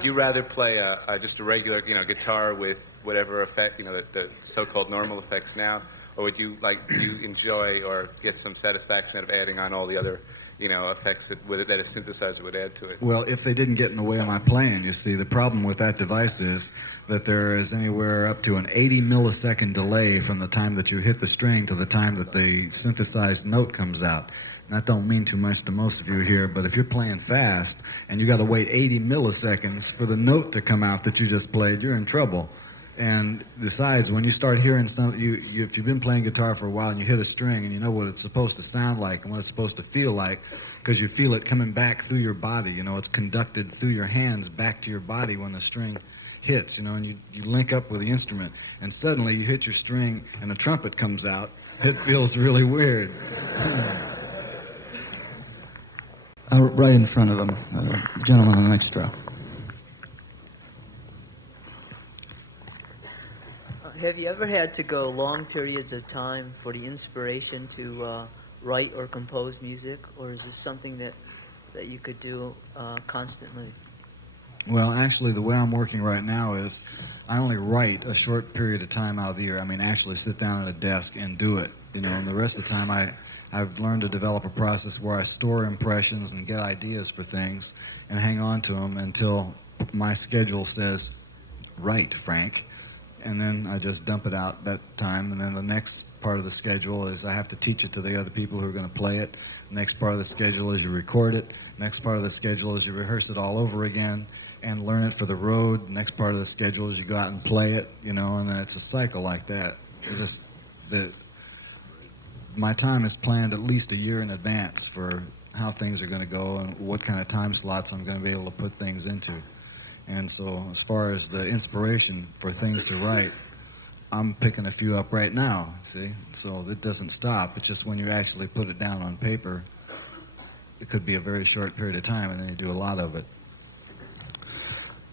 you rather play just a regular guitar with whatever effect the so-called normal effects now, or would you enjoy or get some satisfaction out of adding on all the other effects that a synthesizer would add to it? Well, if they didn't get in the way of my playing, you see, the problem with that device is that there is anywhere up to an 80 millisecond delay from the time that you hit the string to the time that the synthesized note comes out. And that don't mean too much to most of you here, but if you're playing fast and you got to wait 80 milliseconds for the note to come out that you just played, you're in trouble. And besides, when you start hearing if you've been playing guitar for a while and you hit a string and you know what it's supposed to sound like and what it's supposed to feel like, because you feel it coming back through your body, it's conducted through your hands back to your body when the string hits, and you link up with the instrument, and suddenly you hit your string and a trumpet comes out. It feels really weird. Right in front of him, gentleman on the next row. Have you ever had to go long periods of time for the inspiration to write or compose music, or is this something that you could do constantly? Well, actually, the way I'm working right now is I only write a short period of time out of the year. I mean, actually sit down at a desk and do it, and the rest of the time I've learned to develop a process where I store impressions and get ideas for things and hang on to them until my schedule says, "Write, Frank." and then I just dump it out that time, and then the next part of the schedule is I have to teach it to the other people who are going to play it. The next part of the schedule is you record it. Next part of the schedule is you rehearse it all over again and learn it for the road. Next part of the schedule is you go out and play it, you know, and then it's a cycle like that. My time is planned at least a year in advance for how things are going to go and what kind of time slots I'm going to be able to put things into. And so as far as the inspiration for things to write, I'm picking a few up right now, see? So it doesn't stop. It's just when you actually put it down on paper, it could be a very short period of time, and then you do a lot of it.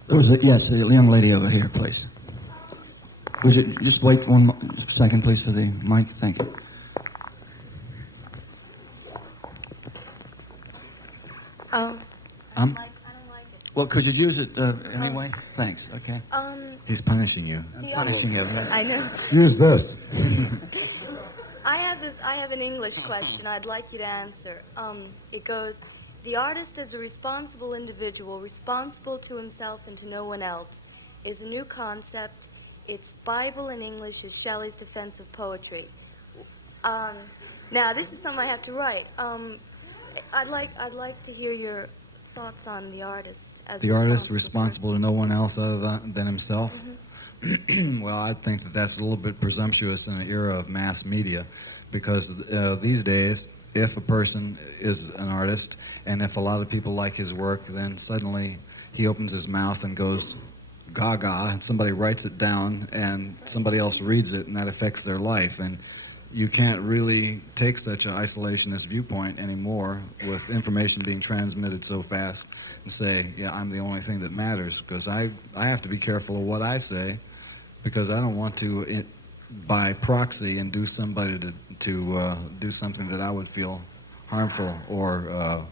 There was yes, the young lady over here, please. Would you just wait 1 second, please, for the mic? Thank you. Well, could you use it anyway? Thanks. Okay. He's punishing you. I'm punishing you. Right? I know. Use this. I have an English question I'd like you to answer. It goes, the artist is a responsible individual, responsible to himself and to no one else, is a new concept. Its Bible in English is Shelley's Defense of Poetry. Now, this is something I have to write. I'd like to hear your thoughts on the artist as the artist responsible to no one else other than himself. Mm-hmm. Well, I think that that's a little bit presumptuous in an era of mass media, because these days, if a person is an artist and if a lot of people like his work, then suddenly he opens his mouth and goes gaga, and somebody writes it down and somebody else reads it, and that affects their life. And you can't really take such an isolationist viewpoint anymore with information being transmitted so fast and say, yeah, I'm the only thing that matters, because I have to be careful of what I say, because I don't want to, by proxy, induce somebody to do something that I would feel harmful or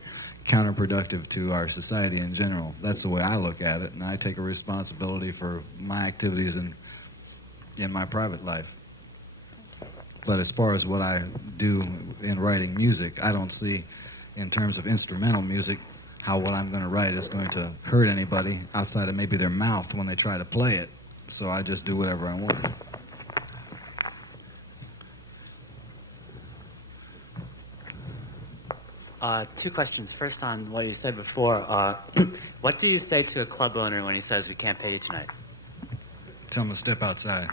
counterproductive to our society in general. That's the way I look at it, and I take a responsibility for my activities in my private life. But as far as what I do in writing music, I don't see, in terms of instrumental music, how what I'm going to write is going to hurt anybody outside of maybe their mouth when they try to play it. So I just do whatever I want. Two questions. First, on what you said before. What do you say to a club owner when he says, we can't pay you tonight? Tell him to step outside.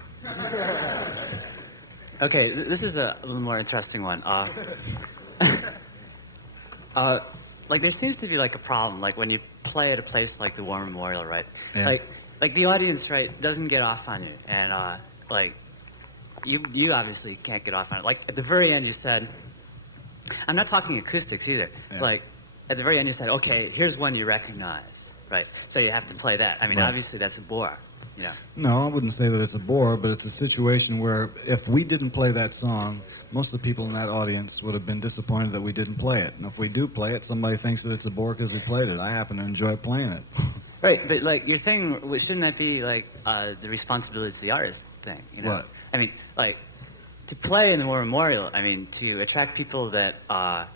Okay, this is a little more interesting one. Like, there seems to be, like, a problem, like, when you play at a place like the War Memorial, right? Yeah. Like, the audience, right, doesn't get off on you. And, like, you obviously can't get off on it. Like, at the very end, you said, I'm not talking acoustics either. Yeah. Like, at the very end, you said, okay, here's one you recognize, right? So you have to play that. I mean, Right. Obviously, that's a bore. Yeah. No, I wouldn't say that it's a bore, but it's a situation where if we didn't play that song, most of the people in that audience would have been disappointed that we didn't play it. And if we do play it, somebody thinks that it's a bore because we played it. I happen to enjoy playing it. Right, but, like, your thing, shouldn't that be, like, the responsibility to the artist thing, you know? What? I mean, like, to play in the War Memorial, I mean, to attract people that are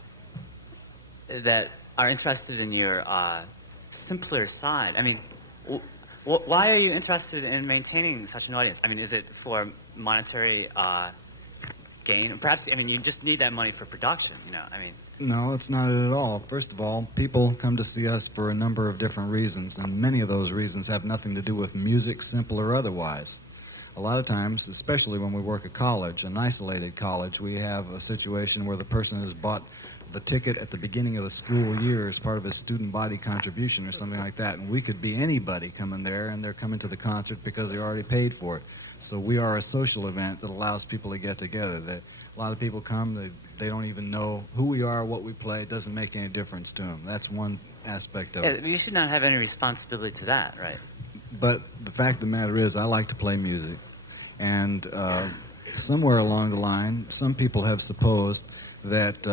interested in your simpler side, I mean, why are you interested in maintaining such an audience? I mean, is it for monetary gain? Perhaps, I mean, you just need that money for production, you know? I mean... No, it's not it at all. First of all, people come to see us for a number of different reasons, and many of those reasons have nothing to do with music, simple or otherwise. A lot of times, especially when we work at college, an isolated college, we have a situation where the person has bought the ticket at the beginning of the school year as part of his student body contribution or something like that, and we could be anybody coming there, and they're coming to the concert because they already paid for it. So we are a social event that allows people to get together. That a lot of people come, they don't even know who we are, what we play. It doesn't make any difference to them. That's one aspect of it. You should not have any responsibility to that, right? But the fact of the matter is, I like to play music. And somewhere along the line, some people have supposed that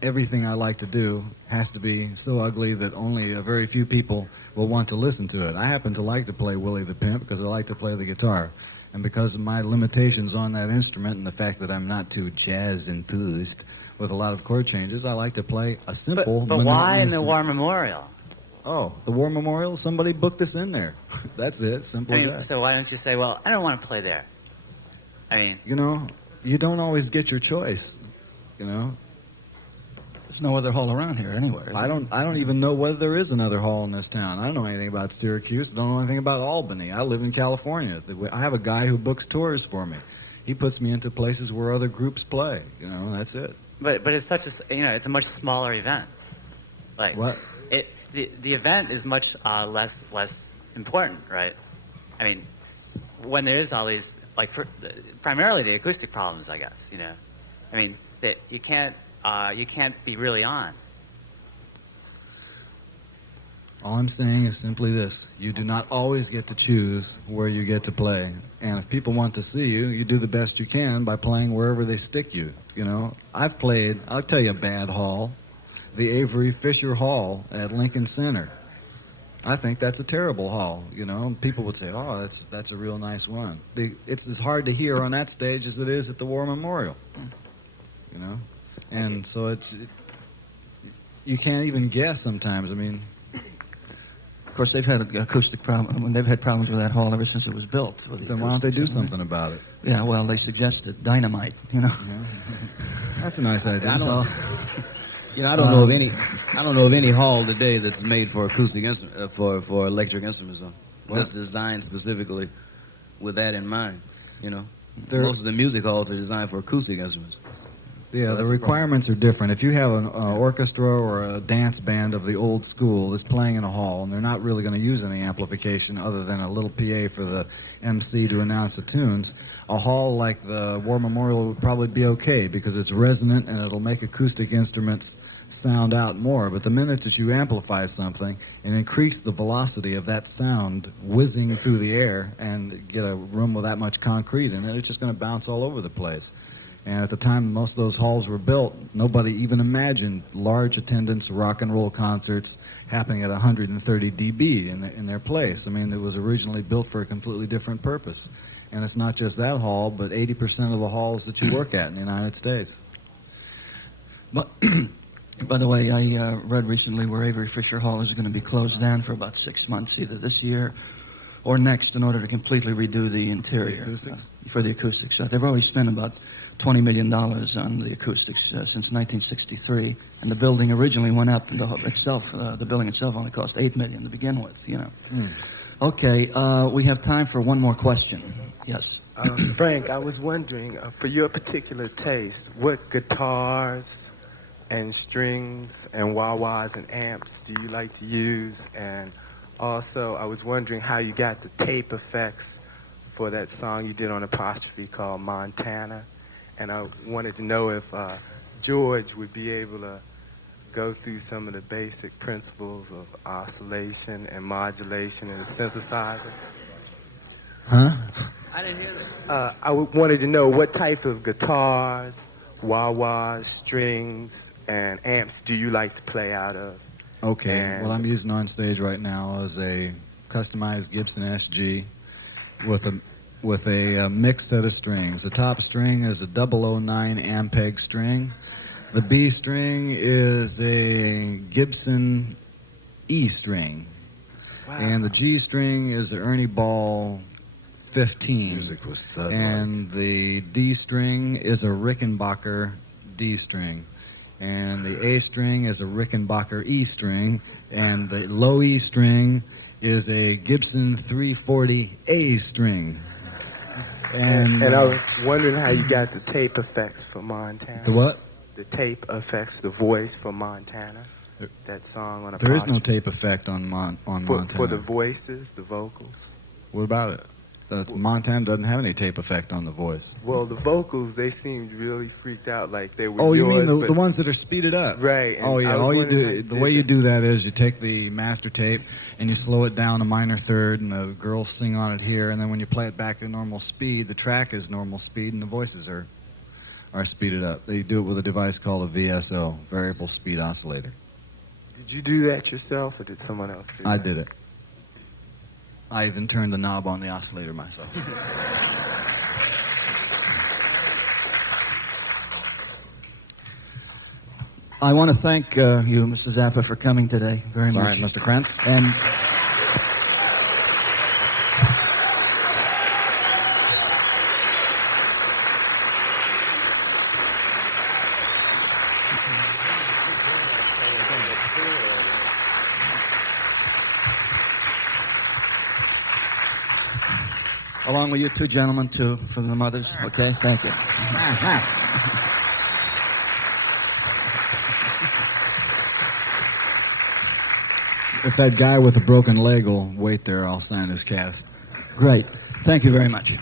everything I like to do has to be so ugly that only a very few people will want to listen to it. I happen to like to play Willie the Pimp because I like to play the guitar. And because of my limitations on that instrument and the fact that I'm not too jazz enthused with a lot of chord changes, I like to play a simple... But why in the War Memorial? Oh, the War Memorial? Somebody booked us in there. That's it. Simple I as mean, that. so why don't you say, well, I don't want to play there? I mean, You know, you don't always get your choice. You know, There's no other hall around here anywhere. I don't even know whether there is another hall in this town. I don't know anything about Syracuse. I don't know anything about Albany. I live in California. I have a guy who books tours for me. He puts me into places where other groups play. You know, that's it. but it's such a, it's a much smaller event. Like What? The event is much less important, right? I mean, when there is all these primarily the acoustic problems, I guess. I mean that you can't be really on. All I'm saying is simply this. You do not always get to choose where you get to play. And if people want to see you, you do the best you can by playing wherever they stick you. You know, I've played, I'll tell you a bad hall, the Avery Fisher Hall at Lincoln Center. I think that's a terrible hall, you know. People would say, oh, that's a real nice one. It's as hard to hear on that stage as it is at the War Memorial, you know. And so you can't even guess sometimes. I mean, Of course, they've had acoustic problem. They've had problems with that hall ever since it was built. then why don't they do something about it? Yeah, well, they suggested dynamite. You know. That's a nice idea. I don't, I don't know of any. I don't know of any hall today that's made for acoustic for electric instruments. That's designed specifically with that in mind. You know, most of the music halls are designed for acoustic instruments. Yeah, the requirements are different. If you have an orchestra or a dance band of the old school that's playing in a hall, and they're not really going to use any amplification other than a little PA for the MC to announce the tunes, a hall like the War Memorial would probably be okay because it's resonant and it'll make acoustic instruments sound out more. But the minute that you amplify something and increase the velocity of that sound whizzing through the air and get a room with that much concrete in it, it's just going to bounce all over the place. And at the time most of those halls were built, nobody even imagined large attendance rock and roll concerts happening at 130 dB in their place. I mean, it was originally built for a completely different purpose. And it's not just that hall, but 80% of the halls that you work at in the United States. But, by the way, I read recently where Avery Fisher Hall is going to be closed down for about 6 months, either this year or next, in order to completely redo the interior. The acoustics? For the acoustics. They've already spent about $20 million on the acoustics since 1963, and the building originally went up. The building itself only cost $8 million to begin with. You know. Okay, we have time for one more question. Yes. Frank, I was wondering, for your particular taste, what guitars and strings and wah-wahs and amps do you like to use? And also, I was wondering how you got the tape effects for that song you did on Apostrophe called Montana. And I wanted to know if George would be able to go through some of the basic principles of oscillation and modulation in a synthesizer. Huh? I didn't hear that. I wanted to know what type of guitars, wah-wahs, strings, and amps do you like to play out of? Okay, And well, I'm using on stage right now is a customized Gibson SG with a mixed set of strings. The top string is a 009 Ampeg string. The B string is a Gibson E string. Wow. And the G string is the Ernie Ball 15. Music was that and the D string is a Rickenbacker D string. And the A string is a Rickenbacker E string. And the low E string is a Gibson 340 A string. And I was wondering how you got the tape effects for Montana. The what? The tape effects, the voice for Montana. That song on There is Apostrophe. no tape effect on Montana. For the voices, the vocals. What about it? Montana doesn't have any tape effect on the voice. Well, the vocals, they seemed really freaked out, like they were Oh, you yours, mean but- the ones that are speeded up? Right. and Oh, yeah. I was All you wondering how do, the did way you that. do that is you take the master tape and you slow it down a minor third, and the girls sing on it here, and then when you play it back to normal speed, the track is normal speed, and the voices are speeded up. They do it with a device called a VSO, variable speed oscillator. Did you do that yourself, or did someone else do that? I did it. I even turned the knob on the oscillator myself. I want to thank you, Mr. Zappa, for coming today very much. All right, Mr. Kranz. And along with you two gentlemen, too, from the mothers. Okay, thank you. If that guy with a broken leg will wait there, I'll sign his cast. Great. Thank you very much.